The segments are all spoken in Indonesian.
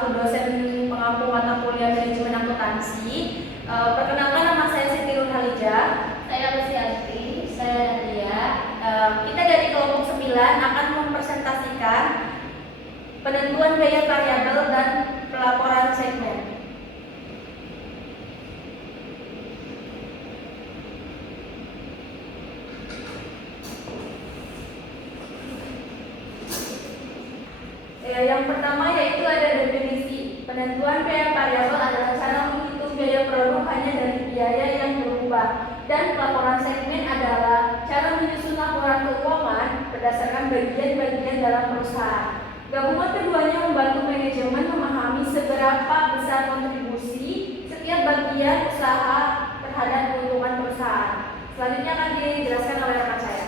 selaku dosen pengampu mata kuliah manajemen akuntansi. Perkenalkan, nama saya Siti Nurhalija. Saya Luciati. Saya Nadia. Kita dari kelompok 9 akan mempresentasikan penentuan biaya variabel dan pelaporan segmen. Yang pertama yaitu ada definisi. Penentuan biaya variabel adalah cara menghitung biaya produk hanya dari biaya yang berubah, dan pelaporan segmen adalah cara menyusun laporan keuangan berdasarkan bagian-bagian dalam perusahaan. Gabungan keduanya membantu manajemen memahami seberapa besar kontribusi setiap bagian usaha terhadap keuntungan perusahaan. Selanjutnya akan dijelaskan oleh rekan saya.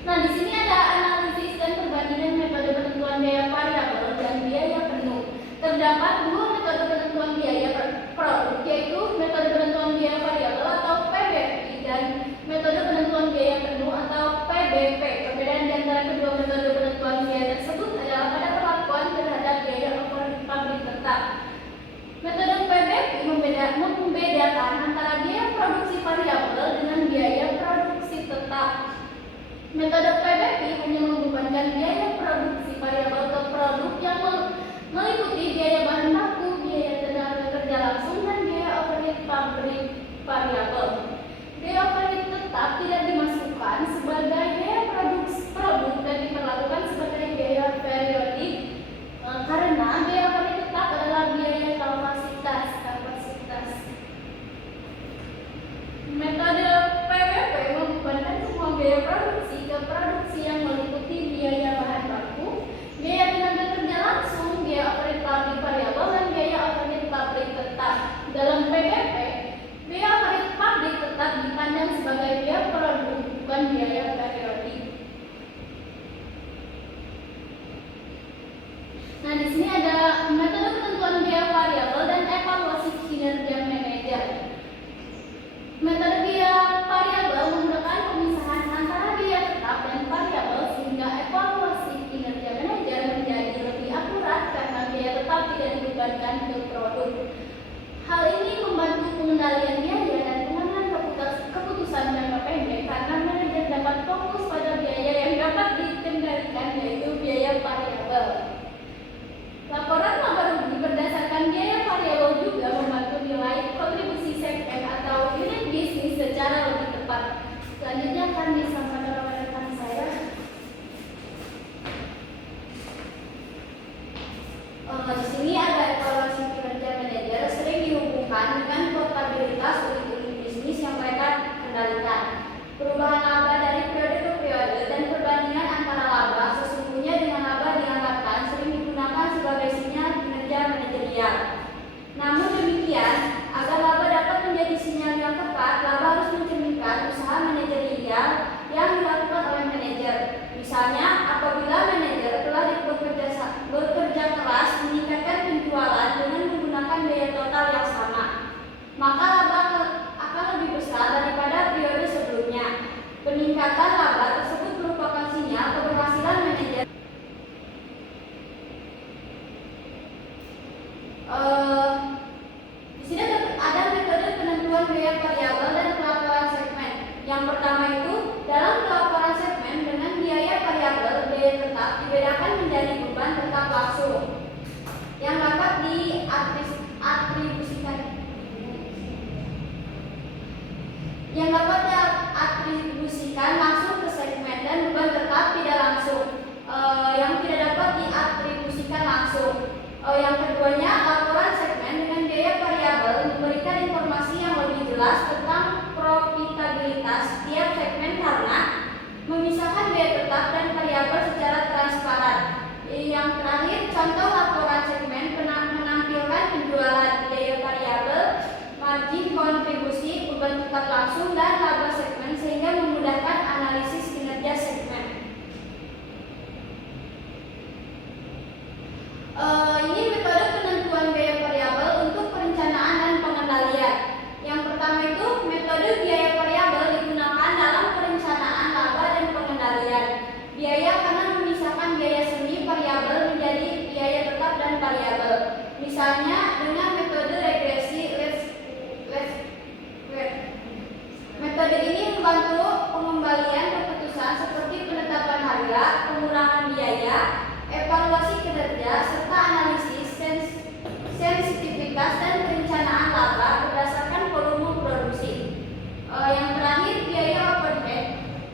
Nah, di sini ada analisis dan perbandingan metode penentuan biaya variabel dan biaya penuh. Terdapat dua metode penentuan biaya produk, yaitu metode penentuan biaya variabel atau PBVI dan metode penentuan biaya penuh atau PBP. Perbedaan di antara kedua metode penentuan biaya tersebut adalah pada perlakuan terhadap biaya overhead pabrik tetap. Metode PBVI membedakan antara biaya produksi variabel dengan biaya produksi tetap. Metode PBVI hanya membebankan biaya produksi variabel ke produk yang meliputi biaya bahan baku, biaya tenaga kerja langsung, dan biaya overhead pabrik variabel. Biaya overhead tetap tidak dimasukkan sebagai biaya produk dan diperlakukan sebagai biaya periodik karena biaya overhead tetap adalah biaya kapasitas. Metode PBP membebankan semua biaya produksi ke produksi yang meliputi biaya bahan baku, biaya tenaga kerja langsung, biaya overhead pabrik variabel, dan biaya overhead pabrik tetap. Dalam PBP, biaya overhead pabrik tetap dipandang sebagai biaya produk, bukan biaya periodik. Nah, di sini ada metode penentuan biaya variabel dan evaluasi kinerja manajer. Metode biaya variabel menggunakan pemisahan antara biaya tetap dan variabel sehingga evaluasi kinerja manajer menjadi lebih akurat karena biaya tetap tidak dibebankan ke produk. Hal ini membantu pengendalian biaya dan pengambilan keputusan jangka pendek karena manajer dapat fokus pada biaya yang dapat dikendalikan, yaitu biaya variabel. Laporan laba rugi berdasarkan biaya variabel juga membantu nilai kontribusi segmen atau unit bisnis secara lebih tepat. Selanjutnya akan disampaikan oleh rekan saya. Di sini ada evaluasi kinerja manajer sering dihubungkan dengan profitabilitas unit bisnis yang mereka kendalikan. Perubahan laba dari periode ke periode dan perbandingan antara laba sesungguhnya dengan laba dianggarkan sering digunakan sebagai sinyal kinerja manajerial. Namun demikian, agar laba dapat menjadi sinyal yang tepat, laba harus mencerminkan usaha manajerial yang dilakukan oleh manajer. Misalnya, apabila manajer telah bekerja keras meningkatkan penjualan dengan menggunakan biaya total yang sama, maka laba akan lebih besar daripada periode sebelumnya. Peningkatan laba tersebut merupakan sinyal keberhasilan manajer. Di sini ada metode penentuan biaya variabel dan pelaporan segmen. Yang pertama itu, dalam pelaporan segmen dengan biaya variabel, biaya tetap dibedakan menjadi beban tetap langsung yang dapat diatribusikan langsung ke segmen, dan beban tetap tidak langsung yang tidak dapat diatribusikan langsung. Yang keduanya, laporan segmen dengan biaya variabel memberikan informasi yang lebih jelas tentang profitabilitas setiap segmen karena memisahkan biaya tetap dan variabel secara transparan. Yang terakhir, contoh laporan segmen menampilkan penjualan, biaya variabel, margin kontribusi, beban tetap langsung, dan laba segmen sehingga memudahkan analisis kinerja segmen. Ini metode penentuan biaya variabel untuk perencanaan dan pengendalian. Yang pertama itu, metode biaya variabel digunakan dalam perencanaan laba dan pengendalian biaya karena memisahkan biaya Misalnya dengan metode regresi metode ini membantu pengembalian keputusan seperti penetapan harga, pengurangan biaya, evaluasi kinerja, serta analisis sensitivitas dan perencanaan laba berdasarkan volume produksi. Yang terakhir, biaya overhead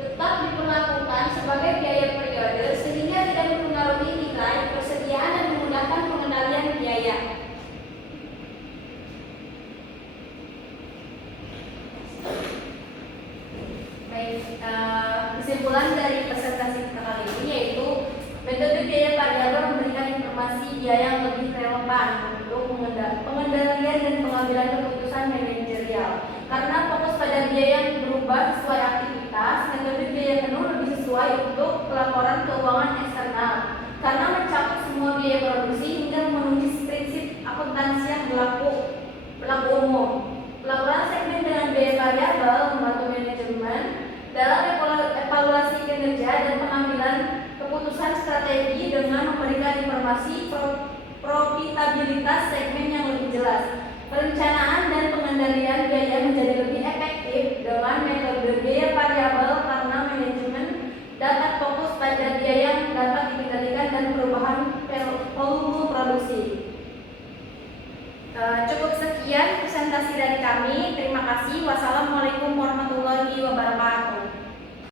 tetap diperlakukan sebagai biaya periode sehingga tidak mempengaruhi nilai persediaan dan memudahkan pengendalian biaya. Baik, kesimpulan dari presentasi kita kali ini yaitu metode biaya variabel memberikan informasi biaya yang lebih relevan untuk pengendalian dan pengambilan keputusan manajerial. Karena fokus pada biaya yang berubah sesuai aktivitas, metode biaya penuh lebih sesuai untuk pelaporan keuangan eksternal. Karena mencakup semua biaya produksi hingga memenuhi prinsip akuntansi yang berlaku umum. Pelaporan segmen dengan biaya variabel membantu manajemen dalam evaluasi kinerja dan pengambilan keputusan strategi dengan memberikan informasi profitabilitas segmen yang lebih jelas. Perencanaan dan pengendalian biaya menjadi lebih efektif dengan metode biaya variabel karena manajemen dapat fokus pada biaya yang dapat dikendalikan dan perubahan volume produksi. Cukup sekian presentasi dari kami. Terima kasih. Wassalamualaikum warahmatullahi wabarakatuh.